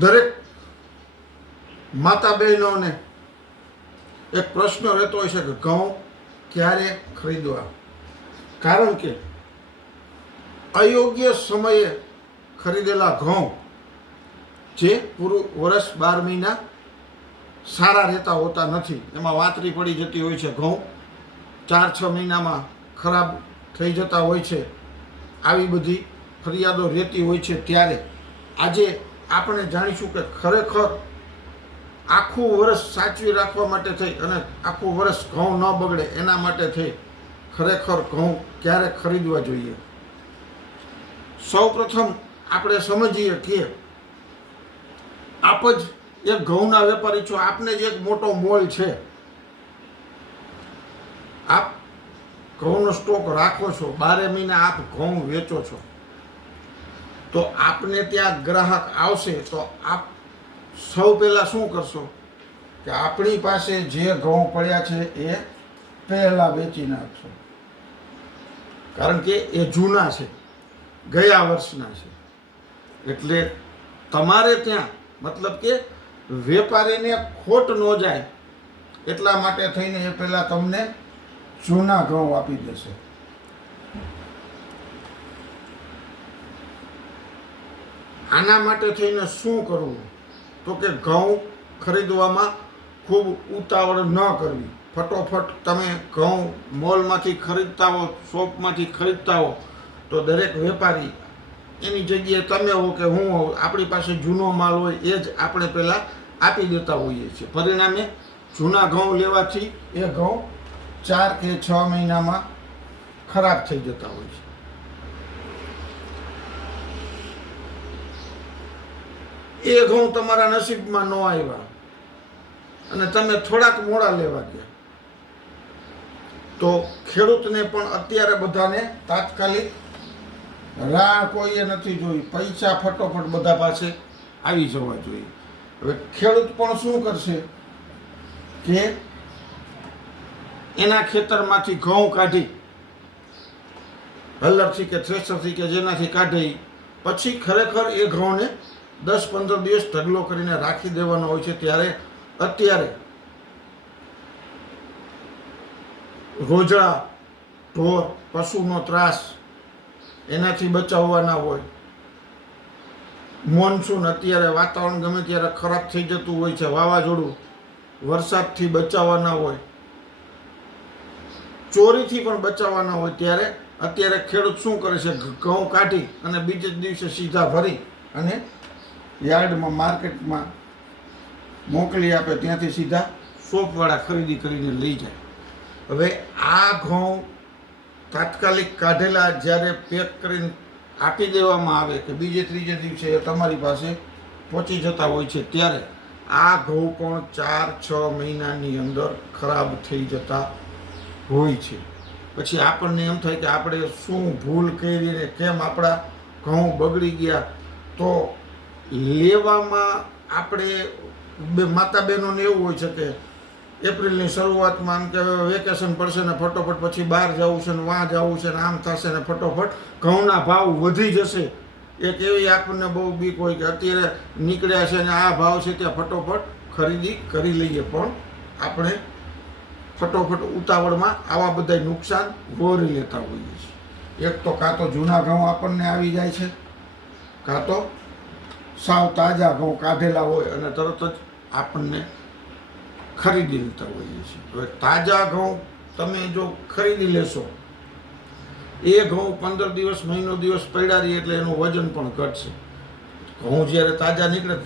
દરેક માતા બહેનોને એક પ્રશ્ન રહેતો હોય છે કે ઘઉં ક્યારે ખરીદવા, કારણ કે અયોગ્ય સમયે ખરીદેલા ઘઉં જે પૂરું વર્ષ 12 મહિના સારા રહેતા હોતા નથી, એમાં વાતરી પડી જતી હોય છે, ઘઉં 4-6 મહિનામાં ખરાબ થઈ જતા હોય છે, આવી બધી ફરિયાદો રહેતી હોય છે. ત્યારે આજે આપણે જાણીશું કે ખરેખર આખું વર્ષ સાચવી રાખવા માટે થઈ અને આખું વર્ષ ઘઉં ન બગડે એના માટે થઈ ખરેખર ઘઉં ક્યારે ખરીદવા જોઈએ. સૌ પ્રથમ આપણે સમજીએ કે આપ જ એક ઘઉંના વેપારી છો, આપને જ એક મોટો મોલ છે, આપ ઘઉંનો સ્ટોક રાખો છો, 12 મહિના આપ ઘઉં વેચો છો, તો આપને ત્યાં ગ્રાહક આવશે તો આપ સૌ પહેલાં શું કરશો કે આપણી પાસે જે ઘઉં પડ્યા છે એ પહેલાં વેચી નાખશો, કારણ કે એ જૂના છે, ગયા વર્ષના છે. એટલે તમારે ત્યાં મતલબ કે વેપારીને ખોટ ન જાય એટલા માટે થઈને એ પહેલાં તમને જૂના ઘઉં આપી દેશે. આના માટે થઈને શું કરવું તો કે ઘઉં ખરીદવામાં ખૂબ ઉતાવળ ન કરવી. ફટોફટ તમે ઘઉં મોલમાંથી ખરીદતા હો, શોપમાંથી ખરીદતા હો તો દરેક વેપારી એની જગ્યાએ તમે હો કે હું હોઉં, આપણી પાસે જૂનો માલ હોય એ જ આપણે પહેલાં આપી દેતા હોઈએ છીએ. પરિણામે જૂના ઘઉં લેવાથી એ ઘઉં 4 કે 6 મહિનામાં ખરાબ થઈ જતા હોય છે. એ ઘઉં તમારા નસીબમાં ન આવ્યા અને તમે થોડાક મોડા લેવા ગયા તો ખેડૂતને પણ અત્યારે બધાને તાત્કાલિક રાહ કોઈએ નથી જોઈ, પૈસા ફટોફટ બધા પાસે આવી જવા જોઈએ. હવે ખેડૂત પણ શું કરશે કે એના ખેતરમાંથી ઘઉં કાઢી હલ્લરથી કે થ્રેશરથી કે જેનાથી કાઢી પછી ખરેખર એ ઘઉંને 10-15 દિવસ ઢગલો કરીને રાખી દેવાનો હોય છે. ત્યારે અત્યારે રોજડા, ઢોર, પશુનો ત્રાસ એનાથી બચાવવાના હોય. મોન્સૂન અત્યારે વાતાવરણ ગમે ત્યારે ખરાબ થઈ જતું હોય છે, વાવાઝોડું, વરસાદથી બચાવવાના હોય, ચોરીથી પણ બચાવવાના હોય. ત્યારે અત્યારે ખેડૂત શું કરે છે, ઘઉં કાઢી અને બીજે જ દિવસે સીધા ભરી અને યાર્ડમાં, માર્કેટમાં મોકલી આપે, ત્યાંથી સીધા શોપવાળા ખરીદી કરીને લઈ જાય. હવે આ ઘઉં તાત્કાલિક કાઢેલા જ્યારે પેક કરીને આપી દેવામાં આવે કે બીજે ત્રીજે દિવસે એ તમારી પાસે પહોંચી જતા હોય છે, ત્યારે આ ઘઉં પણ 4-6 મહિનાની અંદર ખરાબ થઈ જતા હોય છે. પછી આપણને એમ થાય કે આપણે શું ભૂલ કરીને કેમ આપણા ઘઉં બગડી ગયા. તો લેવામાં આપણે માતા બહેનોને એવું હોય છે કે એપ્રિલની શરૂઆતમાં આમ કે વેકેશન પડશે ને ફટોફટ પછી બહાર જવું છે ને વાં જવું છે ને આમ થશે ને ફટોફટ ઘઉંના ભાવ વધી જશે. એક એવી આપણને બહુ બીક હોય કે અત્યારે નીકળ્યા છે ને આ ભાવ છે ત્યાં ફટોફટ ખરીદી કરી લઈએ, પણ આપણે ફટોફટ ઉતાવળમાં આવા બધા નુકસાન વહોરી લેતા હોઈએ છીએ. એક તો કાં તો જૂના ઘઉં આપણને આવી જાય છે, કાં તો સાવ તાજા ઘઉં કાઢેલા હોય અને તરત જ આપણને ખરીદી લેતા હોઈએ છીએ. હવે તાજા ઘઉં તમે જો ખરીદી લેશો, એ ઘઉં 15 દિવસ, મહિનો દિવસ પડ્યા રહે એટલે એનું વજન પણ ઘટશે. ઘઉં જ્યારે તાજા નીકળે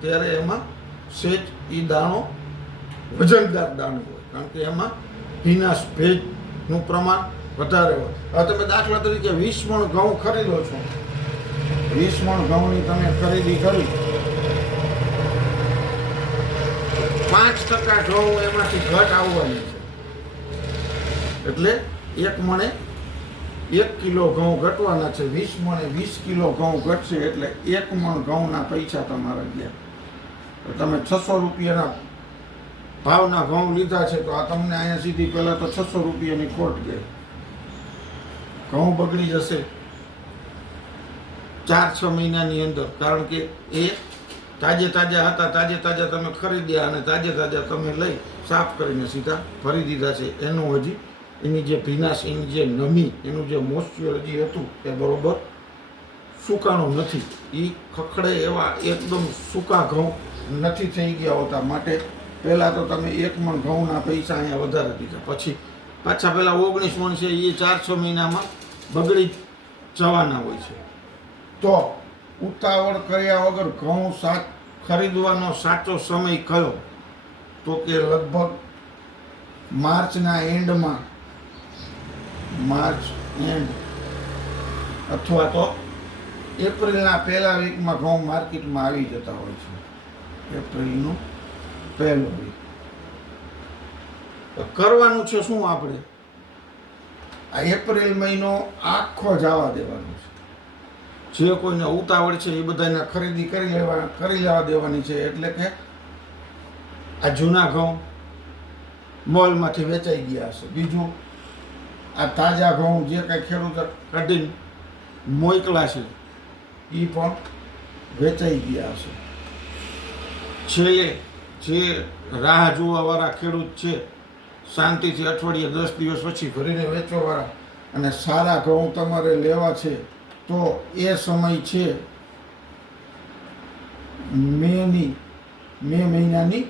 ત્યારે એમાં સેજ એ દાણો વજનદાર દાણો હોય, કારણ કે એમાં ભીનાશ, ભેજનું પ્રમાણ વધારે હોય. હવે તમે દાખલા તરીકે 20 મણ ઘઉં ખરીદો છો, 20 મણ ઘઉંની તમે ખરીદી કરી, 5% ઘઉં એમાંથી ઘટ આવવાની છે. એટલે 1 મણે 1 કિલો ઘઉં ઘટવાના છે. 20 મણે 20 કિલો ઘઉં ઘટશે એટલે 1 મણ ઘઉંના પૈસા તમારા ગયા. તમે 600 રૂપિયાના ભાવના ઘઉં લીધા છે તો આ તમને અહીંયા સીધી પહેલાં તો 600 રૂપિયાની ખોટ ગઈ. ઘઉં બગડી જશે 4-6 મહિનાની અંદર, કારણ કે એ તાજે તાજા તમે ખરીદ્યા અને તાજા તમે લઈ સાફ કરીને સીધા ભરી દીધા છે. એનું હજી એની જે ભીનાશ, એની જે નમી, એનું જે મોઇશ્ચર હજી હતું એ બરોબર સુકાણું નથી. એ ખખડે એવા એકદમ સૂકા ઘઉં નથી થઈ ગયા હોતા. માટે પહેલાં તો તમે 1 મણ ઘઉંના પૈસા અહીંયા વધારે દીધા, પછી પાછા પેલા 19 મણ છે એ 4-6 મહિનામાં બગડી જવાના હોય છે. તો ઉતાવળ કર્યા વગર ઘઉં ખરીદવાનો સાચો સમય કયો? તો કે લગભગ માર્ચના એન્ડમાં, માર્ચ એન્ડ અથવા તો એપ્રિલના પહેલા વીકમાં ઘઉં માર્કેટમાં આવી જતા હોય છે. એપ્રિલનું પહેલો વીક. કરવાનું છે શું આપણે? આ એપ્રિલ મહિનો આખો જવા દેવાનો છે. જે કોઈને ઉતાવળ છે એ બધાને ખરીદી કરી લેવા દેવાની છે. એટલે કે આ જૂના ઘઉં મોલમાંથી વેચાઈ ગયા હશે. બીજું આ તાજા ઘઉં જે કાંઈ ખેડૂતો કાઢીને મોકલા છે એ પણ વેચાઈ ગયા હશે. છેલ્લે જે રાહ જોવાવાળા ખેડૂત છે, શાંતિથી અઠવાડિયે 10 દિવસ પછી ભરીને વેચવાવાળા, અને સારા ઘઉં તમારે લેવા છે તો એ સમય છે મે મહિનાની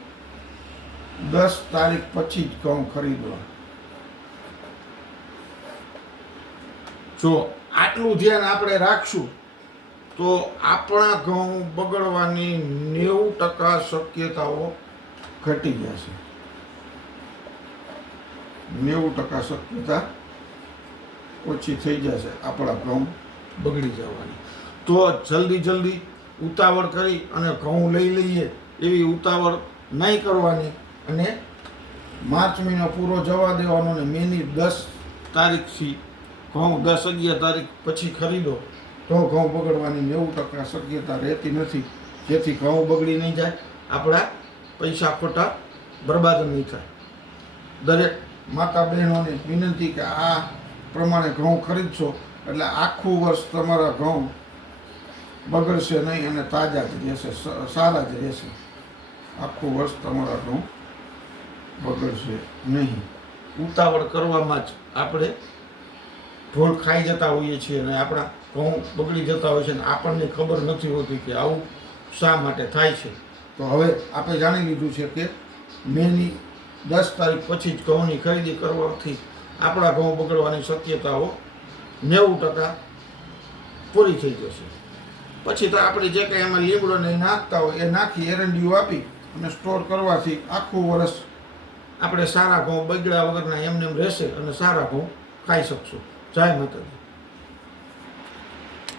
10 તારીખ પછી જ ઘઉં ખરીદવા. જો આટલું ધ્યાન આપણે રાખશું તો આપણા ઘઉં બગડવાની 90% શક્યતાઓ ઘટી જશે. 90% શક્યતા ઓછી થઈ જશે આપણા ઘઉં બગડી જવાની. તો જલ્દી ઉતાવળ કરી અને ઘઉં લઈ લઈએ એવી ઉતાવળ નહીં કરવાની, અને માર્ચ મહિનો પૂરો જવા દેવાનો, અને મેની 10 તારીખથી ઘઉં 10-11 તારીખ પછી ખરીદો તો ઘઉં બગડવાની 90% શક્યતા રહેતી નથી. જેથી ઘઉં બગડી નહીં જાય, આપણા પૈસા ખોટા બરબાદ નહીં થાય. દરેક માતા બહેનોને વિનંતી કે આ પ્રમાણે ઘઉં ખરીદશો એટલે આખું વર્ષ તમારા ઘઉં બગડશે નહીં અને તાજા જ રહેશે, સારા જ રહેશે. આખું વર્ષ તમારા ઘઉં બગડશે નહીં. ઉતાવળ કરવામાં જ આપણે ભૂલ ખાઈ જતા હોઈએ છીએ અને આપણા ઘઉં બગડી જતા હોય છે, અને આપણને ખબર નથી હોતી કે આવું શા માટે થાય છે. તો હવે આપણે જાણી લીધું છે કે મેની 10 તારીખ પછી જ ઘઉંની ખરીદી કરવાથી આપણા ઘઉં બગડવાની શક્યતાઓ 90% પૂરી થઈ જશે. પછી તો આપણે જે કંઈ એમાં લીમડો ને નાખતા હોય એ નાખી એરંડિયું આપી અને સ્ટોર કરવાથી આખું વર્ષ આપણે સારા ઘઉં બગડ્યા વગરના એમને રહેશે અને સારા ઘઉં ખાઈ શકશું. જય માતાજી.